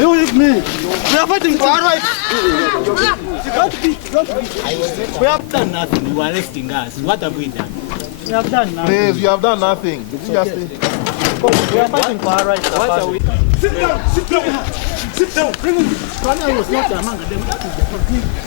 You with me. We are fighting for our rights. We have done nothing. You are arresting us. What have we done? We have done nothing. Please, you have done nothing. We are fighting for our rights. What are we? Sit down. Sit down. Sit down. Bring him. Colonel was not among them. That is the problem.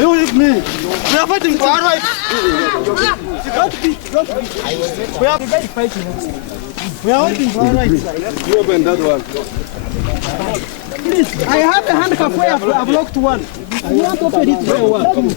You with me. We are fighting for our rights. We are fighting. We are fighting for our rights. You open that one. Please, I have a handcuff where I've locked one. You want to open it very well. Come.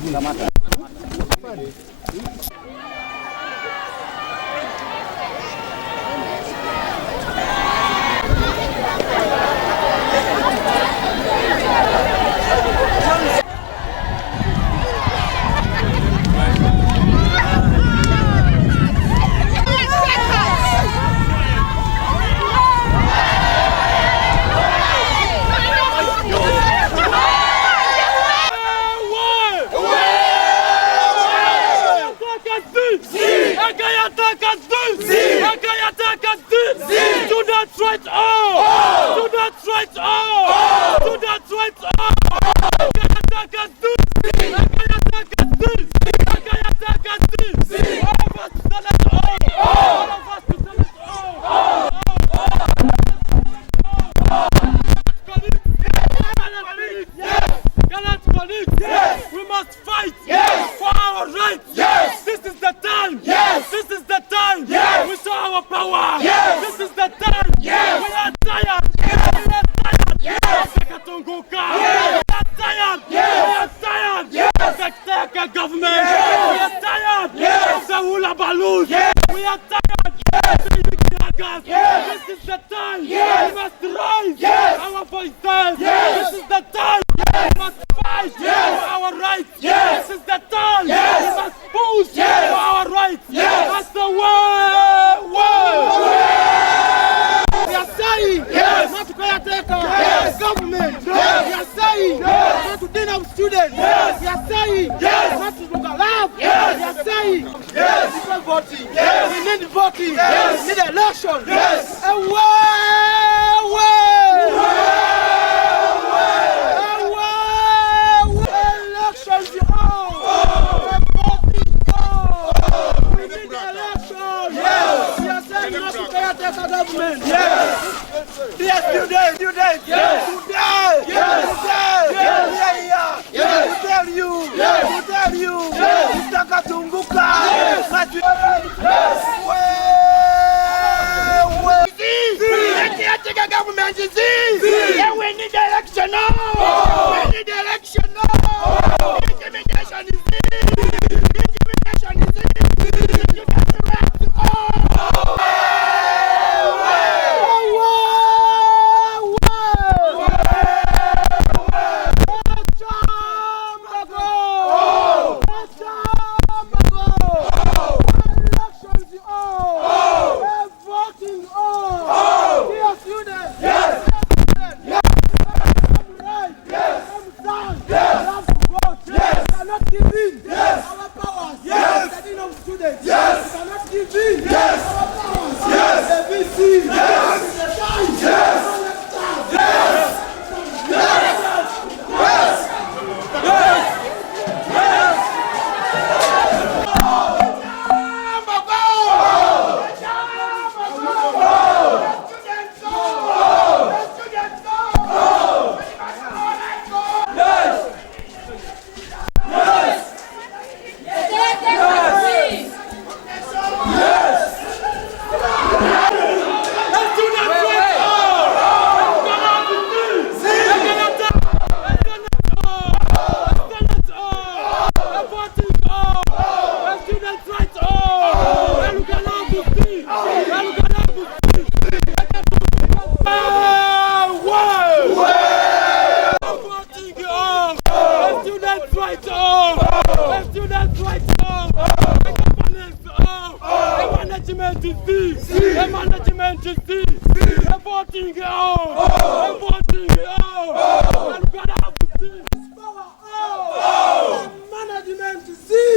voting out! Voting out! And gonna have to see power out! Management to see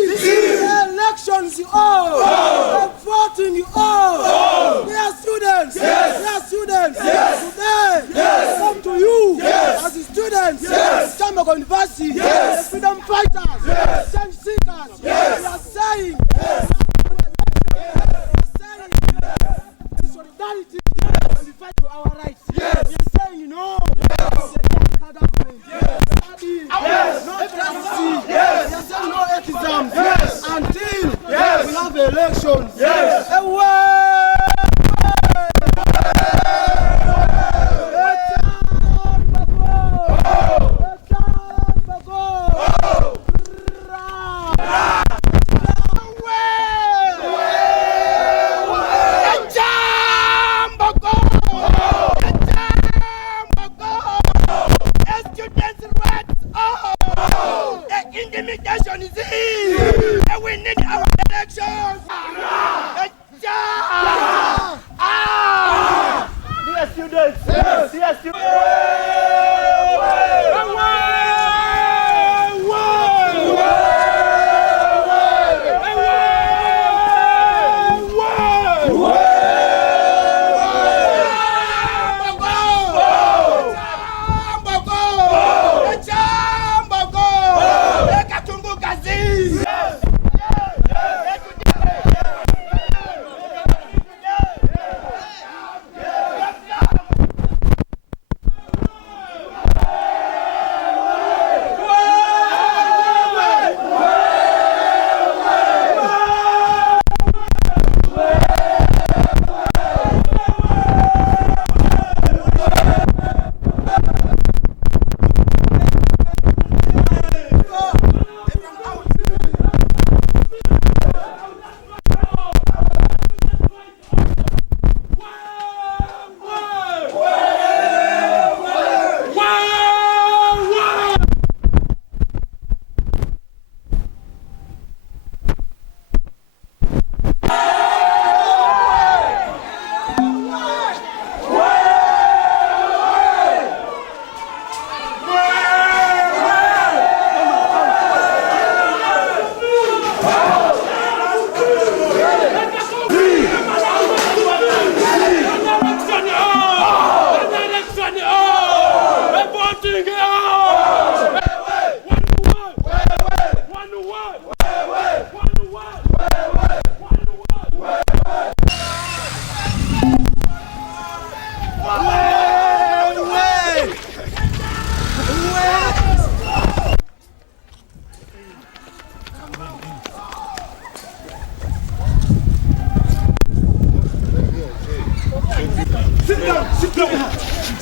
elections out! Voting out! We are students! We are students! Today, come to you as students! Ekyambongo University! Freedom fighters! Change seekers! We are saying! Solidarity and we fight for our rights. We are saying no. No trustee. We are saying no exams until we have elections. Intimidation is in, and we need our elections. Dear students, dear students.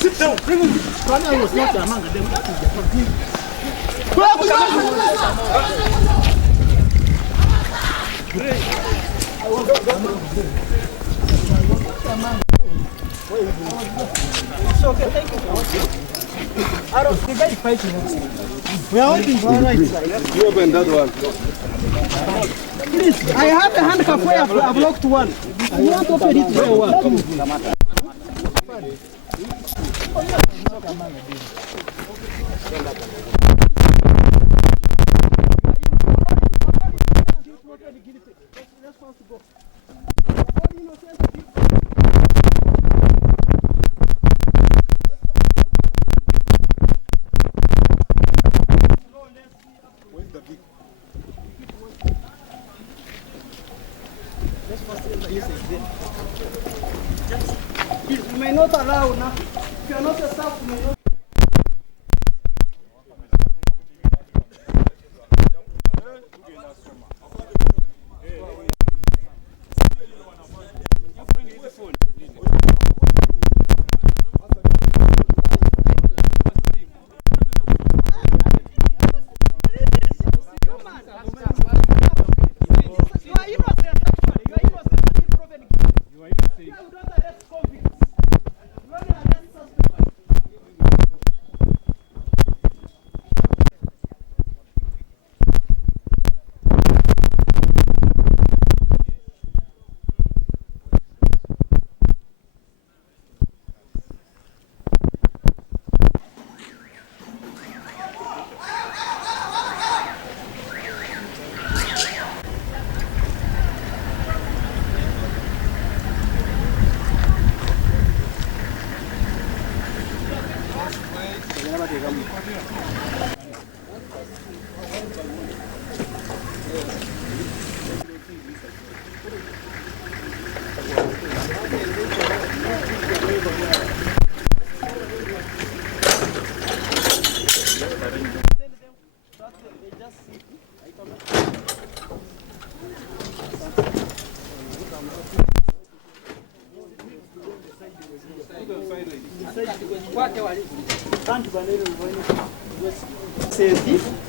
Sit down. Bring him. Rana was not among them. That is the problem. It's okay, thank you. I don't think I fight you. We are waiting for our rights. You open that one. Please, I have a handcuff where I've locked one. You want to open it very well. Come. You may not allow now. If you are not a staff, you may not.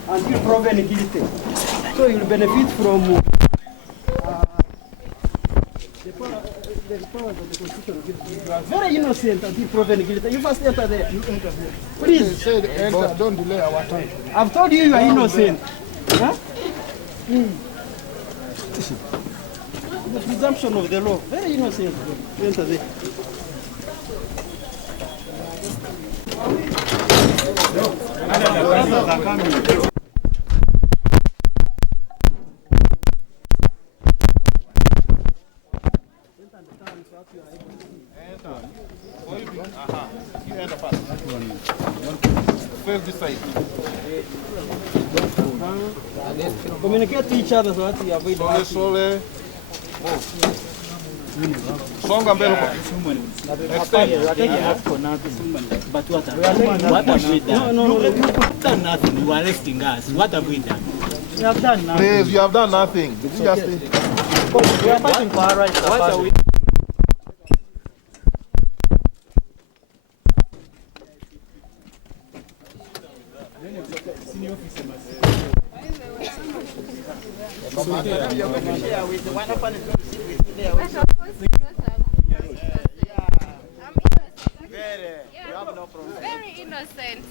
until proven guilty. So you'll benefit from the powers of the Constitution. You are very innocent until proven guilty. You first enter there. Please. Said enter, don't delay our time. I've told you you are innocent. Huh? The presumption of the law. Very innocent. You enter there. You enter first. Face this side. Communicate to each other so that you avoid the Sole. Songa mbele kwa. But what have we done? No. You've done nothing. You are arresting us. What have we done? We have done now. Please, you have done nothing. You just We are fighting for our rights. What are we? Very innocent.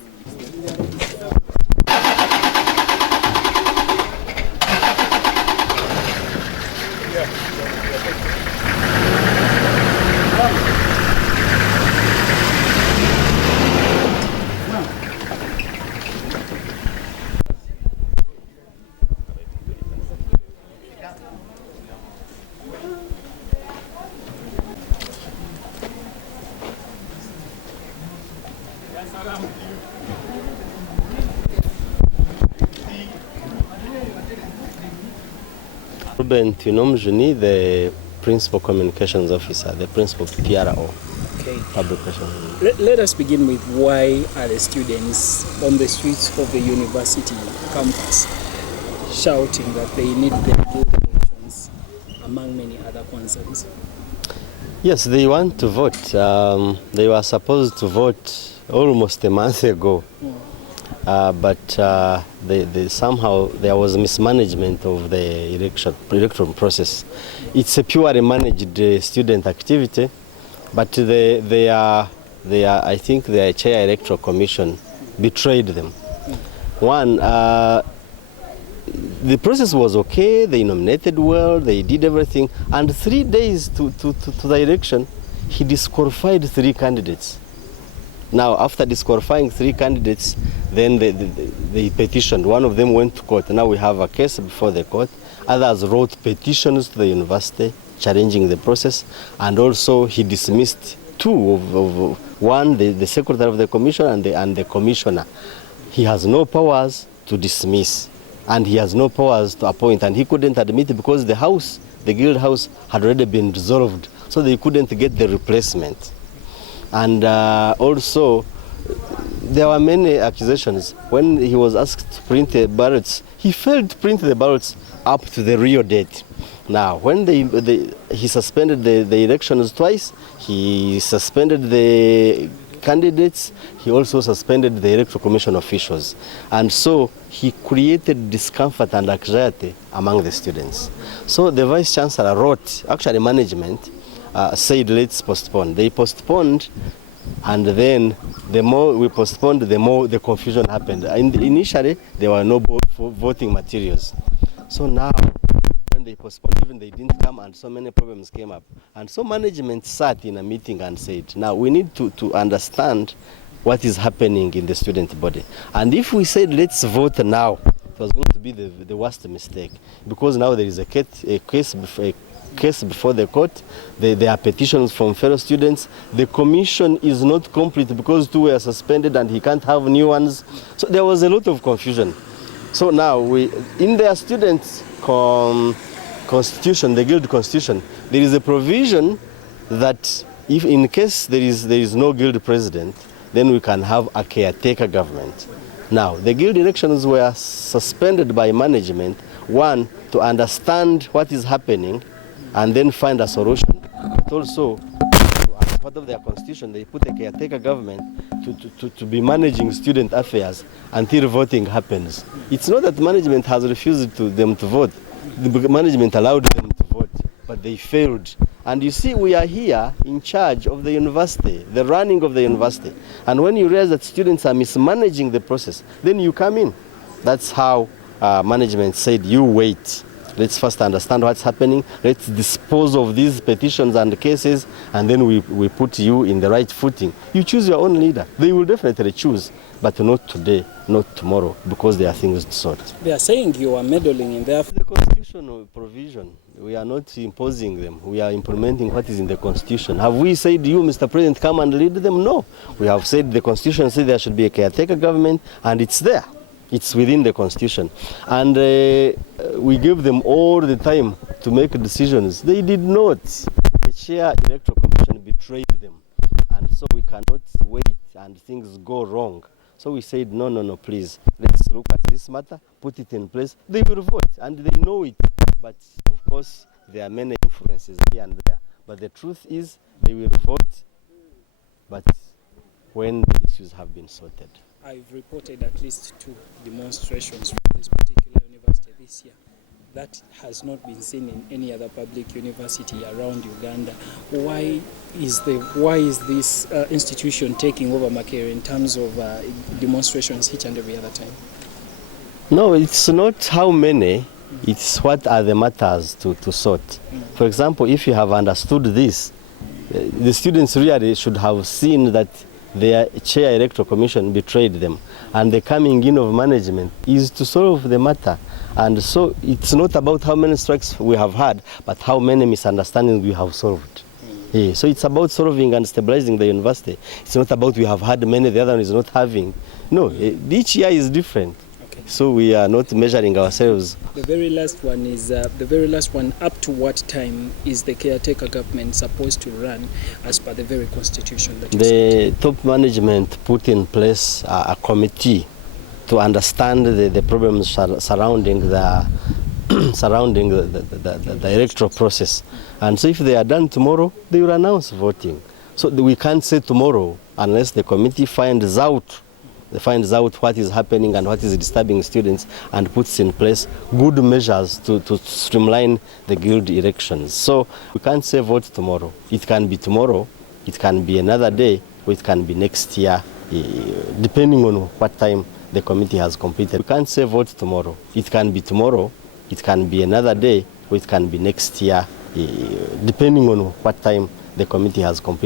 Ruben Tinomjuni, the Principal Communications Officer, the Principal PRO. Okay. Publication. Let us begin with why are the students on the streets of the university campus shouting that they need the guild elections, among many other concerns? Yes, they want to vote. They were supposed to vote almost a month ago, but they somehow there was mismanagement of the electoral process. It's a purely managed student activity, but they are I think the Chair Electoral Commission betrayed them. One, the process was okay. They nominated well. They did everything, and 3 days to the election, he disqualified 3 candidates. Now, after disqualifying 3 candidates, then they petitioned. One of them went to court. Now we have a case before the court. Others wrote petitions to the university challenging the process, and also he dismissed 2 of one, the secretary of the commission and the commissioner. He has no powers to dismiss, and he has no powers to appoint, and he couldn't admit it because the guild house had already been dissolved, so they couldn't get the replacement. And also, there were many accusations. When he was asked to print the ballots, he failed to print the ballots up to the real date. Now, when he suspended the elections twice, he suspended the candidates, he also suspended the Electoral Commission officials. And so he created discomfort and anxiety among the students. So the Vice Chancellor wrote, actually management, said let's postpone. They postponed, and then the more we postponed, the more the confusion happened. Initially, there were no voting materials. So now, when they postponed, even they didn't come, and so many problems came up. And so management sat in a meeting and said, now we need to understand what is happening in the student body. And if we said let's vote now, it was going to be the worst mistake, because now there is a case before the court. There are petitions from fellow students. The commission is not complete because 2 were suspended and he can't have new ones. So there was a lot of confusion. So now in their students' constitution, the guild constitution, there is a provision that if in case there is no guild president, then we can have a caretaker government. Now, the guild elections were suspended by management, one, to understand what is happening and then find a solution, but also to part of their constitution, they put a caretaker government to be managing student affairs until voting happens. It's not that management has refused them to vote. The management allowed them to vote, but they failed. And you see, we are here in charge of the university, the running of the university. And when you realize that students are mismanaging the process, then you come in. That's how management said, you wait. Let's first understand what's happening. Let's dispose of these petitions and cases, and then we put you in the right footing. You choose your own leader. They will definitely choose, but not today, not tomorrow, because there are things to sort. They are saying you are meddling in their... The constitutional provision, we are not imposing them. We are implementing what is in the constitution. Have we said, you, Mr. President, come and lead them? No. We have said the constitution said there should be a caretaker government, and it's there. It's within the constitution. And we give them all the time to make decisions. They did not. The chair electoral commission betrayed them. And so we cannot wait and things go wrong. So we said, no, please, let's look at this matter, put it in place. They will vote, and they know it. But of course, there are many influences here and there. But the truth is, they will vote, but when the issues have been sorted. I've reported at least 2 demonstrations from this particular university this year. That has not been seen in any other public university around Uganda. Why is this institution taking over Makerere in terms of demonstrations each and every other time? No, it's not how many, it's what are the matters to sort. For example, if you have understood this, the students really should have seen that their chair electoral commission betrayed them, and the coming in of management is to solve the matter. And so it's not about how many strikes we have had, but how many misunderstandings we have solved. Yeah, so it's about solving and stabilizing the university. It's not about we have had many, the other one is not having. No, each year is different. Okay. So we are not measuring ourselves. The very last one, up to what time is the caretaker government supposed to run as per the very constitution that you The top management put in place a committee to understand the problems surrounding the electoral process. And so if they are done tomorrow, they will announce voting. So we can't say tomorrow unless the committee finds out what is happening and what is disturbing students and puts in place good measures to streamline the guild elections. So we can't say vote tomorrow. It can be tomorrow, it can be another day, or it can be next year, depending on what time the committee has completed. We can't say vote tomorrow. It can be tomorrow, it can be another day, or it can be next year, depending on what time the committee has completed.